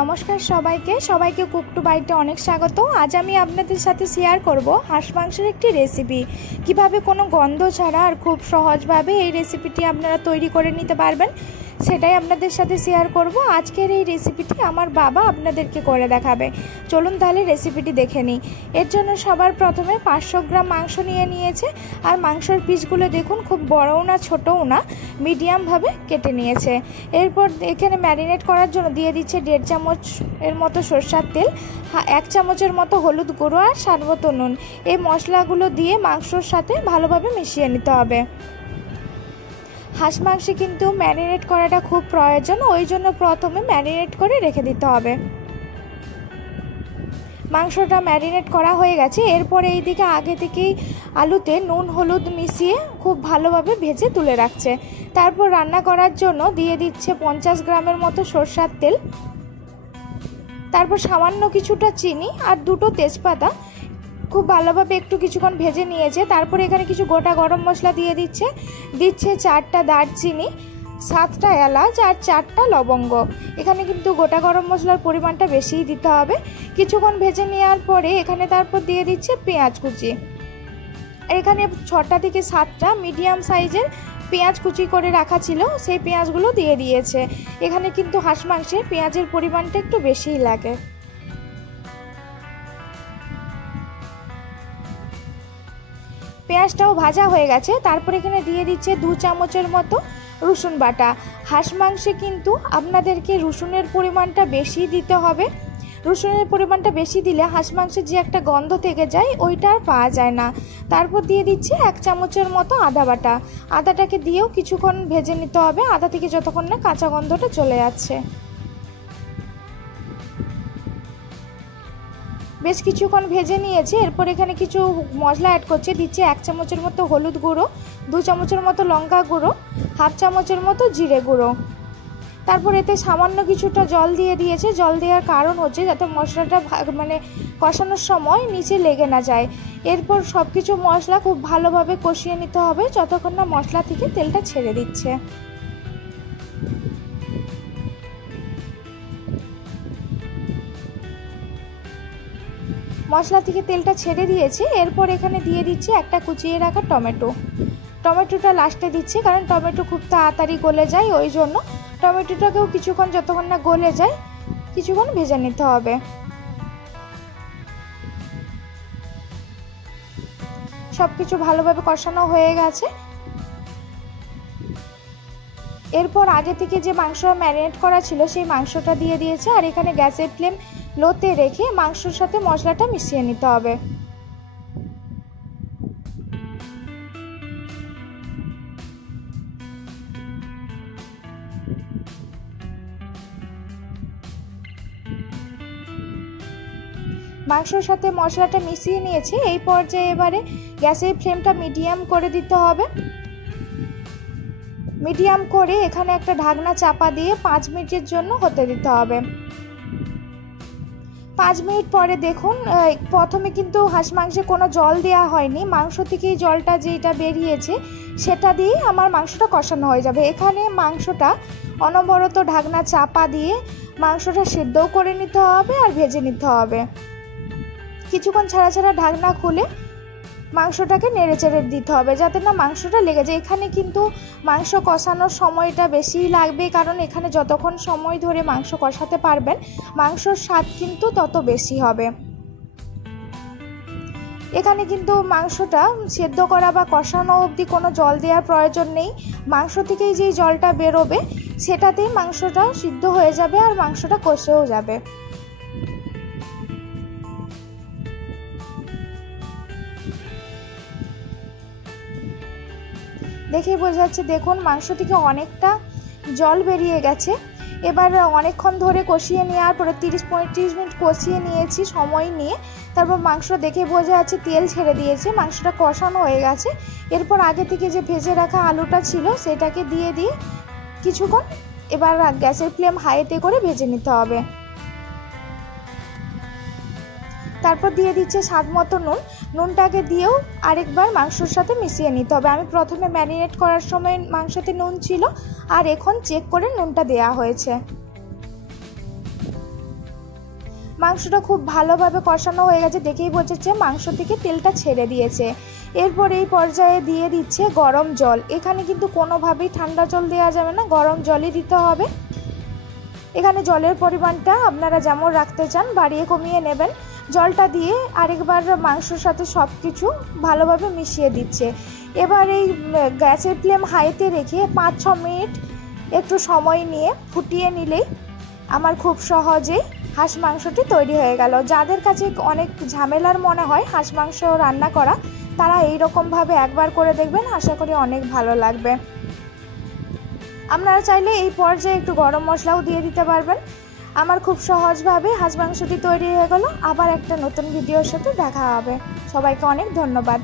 নমস্কার সবাইকে cook two বাইটে অনেক স্বাগত। আজ আমি আপনাদের সাথে শেয়ার করব হাঁস মাংসের একটি রেসিপি, কিভাবে কোনো গন্ধ ছাড়া আর খুব সহজভাবে এই রেসিপিটি আপনারা তৈরি করে নিতে পারবেন, সেটাই আপনাদের সাথে শেয়ার করব। আজকের এই রেসিপিটি আমার বাবা আপনাদেরকে করে দেখাবে। চলুন তাহলে রেসিপিটি দেখে নিই। এর জন্য সবার প্রথমে 500 গ্রাম মাংস নিয়েছে, আর মাংসের পিসগুলো দেখুন খুব বড়ও না ছোটও না, মিডিয়ামভাবে কেটে নিয়েছে। এরপর এখানে ম্যারিনেট করার জন্য দিয়ে দিচ্ছে 1.5 চামচ এর মতো সরষের তেল, 1 চামচের মতো হলুদ গুঁড়ো আর স্বাদ মতো নুন। এই মশলাগুলো দিয়ে মাংসর সাথে ভালোভাবে মিশিয়ে নিতে হবে। হাঁস মাংসে কিন্তু ম্যারিনেট করাটা খুব প্রয়োজন, ওই জন্য প্রথমে ম্যারিনেট করে রেখে দিতে হবে। মাংসটা ম্যারিনেট করা হয়ে গেছে। এরপর এই দিকে আগে থেকেই আলুতে নুন হলুদ মিশিয়ে খুব ভালোভাবে ভেজে তুলে রাখছে। তারপর রান্না করার জন্য দিয়ে দিচ্ছে 50 গ্রামের মতো সরষের তেল, তারপর সামান্য কিছুটা চিনি আর 2টো তেজপাতা খুব ভালোভাবে একটু কিছুক্ষণ ভেজে নিয়েছে। তারপর এখানে কিছু গোটা গরম মশলা দিয়ে দিচ্ছে 4টা দারচিনি, 7টা এলাচ আর 4টা লবঙ্গ। এখানে কিন্তু গোটা গরম মশলার পরিমাণটা বেশিই দিতে হবে। কিছুক্ষণ ভেজে নেওয়ার পরে এখানে তারপর দিয়ে দিচ্ছে পেঁয়াজ কুচি। এখানে 6টা থেকে 7টা মিডিয়াম সাইজের পেঁয়াজ কুচি করে রাখা ছিল, সেই পেঁয়াজগুলো দিয়ে দিয়েছে। এখানে কিন্তু হাঁস মাংসে পেঁয়াজের পরিমাণটা একটু বেশিই লাগে। পেঁয়াজটাও ভাজা হয়ে গেছে। তারপর এখানে দিয়ে দিচ্ছে 2 চামচের মতো রসুন বাটা। হাঁস মাংসে কিন্তু আপনাদেরকে রসুনের পরিমাণটা বেশি দিতে হবে। রসুনের পরিমাণটা বেশি দিলে হাঁস মাংসের যে একটা গন্ধ থেকে যায় ওইটা আর পাওয়া যায় না। তারপর দিয়ে দিচ্ছে 1 চামচের মতো আদা বাটা। আদাটাকে দিয়েও কিছুক্ষণ ভেজে নিতে হবে, আদা থেকে যতক্ষণ না কাঁচা গন্ধটা চলে যাচ্ছে। বেশ কিছুক্ষণ ভেজে নিয়েছে। এরপর এখানে কিছু মশলা অ্যাড করছে, দিচ্ছে 1 চামচের মতো হলুদ গুঁড়ো, 2 চামচের মতো লঙ্কা গুঁড়ো, 1/2 চামচের মতো জিরে গুঁড়ো। তারপর এতে সামান্য কিছুটা জল দিয়ে দিয়েছে। জল দেওয়ার কারণ হচ্ছে যাতে মশলাটা কষানোর সময় নিচে লেগে না যায়। এরপর সব কিছু মশলা খুব ভালোভাবে কষিয়ে নিতে হবে যতক্ষণ না মশলা থেকে তেলটা ছেড়ে দিচ্ছে। মশলা থেকে তেলটা ছেড়ে দিয়েছে। এরপর এখানে দিয়ে দিচ্ছে একটা কুচিয়ে রাখা টমেটোটা লাস্টে দিচ্ছে, কারণ টমেটো খুব তাড়াতাড়ি গলে যায়, ওই জন্য টমেটোটাকেও কিছুক্ষণ যতক্ষণ না গলে যায় কিছুক্ষণ ভেজে নিতে হবে। সব কিছু ভালোভাবে কষানো হয়ে গেছে। এরপর আগে থেকে যে মাংস ম্যারিনেট করা ছিল সেই মাংসটা দিয়ে দিয়েছে, আর এখানে গ্যাসের ফ্লেম লোতে রেখে মাংসের সাথে মশলাটা মিশিয়ে নিতে হবে। মাংসের সাথে মশলাটা মিশিয়ে নিয়েছি। এই পর্যায়ে এবারে গ্যাসের ফ্লেমটা মিডিয়াম করে দিতে হবে। মিডিয়াম করে এখানে একটা ঢাকনা চাপা দিয়ে 5 মিনিটের জন্য হতে দিতে হবে। 5 মিনিট পরে দেখুন, প্রথমে কিন্তু হাঁস মাংসে কোনো জল দেওয়া হয়নি, মাংস থেকেই জলটা যেটা বেরিয়েছে সেটা দিয়েই আমার মাংসটা কষানো হয়ে যাবে। এখানে মাংসটা অনবরত ঢাকনা চাপা দিয়ে মাংসটা সিদ্ধও করে নিতে হবে আর ভেজে নিতে হবে। কিছুক্ষণ ছাড়া ছাড়া ঢাকনা খুলে মাংসটাকে নেড়ে চেড়ে দিতে হবে যাতে না মাংসটা লেগে যায়। এখানে কিন্তু মাংস কষানোর সময়টা বেশিই লাগবে, কারণ এখানে যতক্ষণ সময় ধরে মাংস কষাতে পারবেন মাংসর স্বাদ কিন্তু তত বেশি হবে। এখানে কিন্তু মাংসটা সেদ্ধ করা বা কষানো অবধি কোনো জল দেওয়ার প্রয়োজন নেই। মাংস থেকেই যেই জলটা বেরোবে সেটাতেই মাংসটা সিদ্ধ হয়ে যাবে আর মাংসটা কষেও যাবে। দেখেই বোঝা যাচ্ছে, দেখুন মাংস থেকে অনেকটা জল বেরিয়ে গেছে। এবার অনেকক্ষণ ধরে কষিয়ে নেওয়ার পরে 30-35 মিনিট কষিয়ে নিয়েছি সময় নিয়ে। তারপর মাংস দেখে বোঝা যাচ্ছে তেল ছেড়ে দিয়েছে, মাংসটা কষানো হয়ে গেছে। এরপর আগে থেকে যে ভেজে রাখা আলুটা ছিল সেটাকে দিয়ে কিছুক্ষণ এবার গ্যাসের ফ্লেম হাইতে করে ভেজে নিতে হবে। তারপর দিয়ে দিচ্ছে স্বাদ মতো নুন। নুনটাকে দিয়েও আরেকবার মাংসর সাথে মিশিয়ে নিতে হবে। আমি প্রথমে ম্যারিনেট করার সময় মাংসতে নুন ছিল, আর এখন চেক করে নুনটা দেওয়া হয়েছে। মাংসটা খুব ভালোভাবে কষানো হয়ে গেছে, দেখেই বোঝাচ্ছে মাংস থেকে তেলটা ছেড়ে দিয়েছে। এরপর এই পর্যায়ে দিয়ে দিচ্ছে গরম জল। এখানে কিন্তু কোনোভাবেই ঠান্ডা জল দেওয়া যাবে না, গরম জলই দিতে হবে। এখানে জলের পরিমাণটা আপনারা যেমন রাখতে চান বাড়িয়ে কমিয়ে নেবেন। জলটা দিয়ে আরেকবার মাংসর সাথে সব কিছু ভালোভাবে মিশিয়ে দিচ্ছে। এবার এই গ্যাসের ফ্লেম হাইতে রেখে 5-6 মিনিট একটু সময় নিয়ে ফুটিয়ে নিলেই আমার খুব সহজেই হাঁস মাংসটি তৈরি হয়ে গেল। যাদের কাছে অনেক ঝামেলার মনে হয় হাঁস মাংস রান্না করা, তারা এই রকমভাবে একবার করে দেখবেন, আশা করি অনেক ভালো লাগবে। আপনারা চাইলে এই পর্যায়ে একটু গরম মশলাও দিয়ে দিতে পারবেন। আমার খুব সহজভাবে হাঁস মাংসটি তৈরি হয়ে গেল। আবার একটা নতুন ভিডিওর সাথে দেখা হবে। সবাইকে অনেক ধন্যবাদ।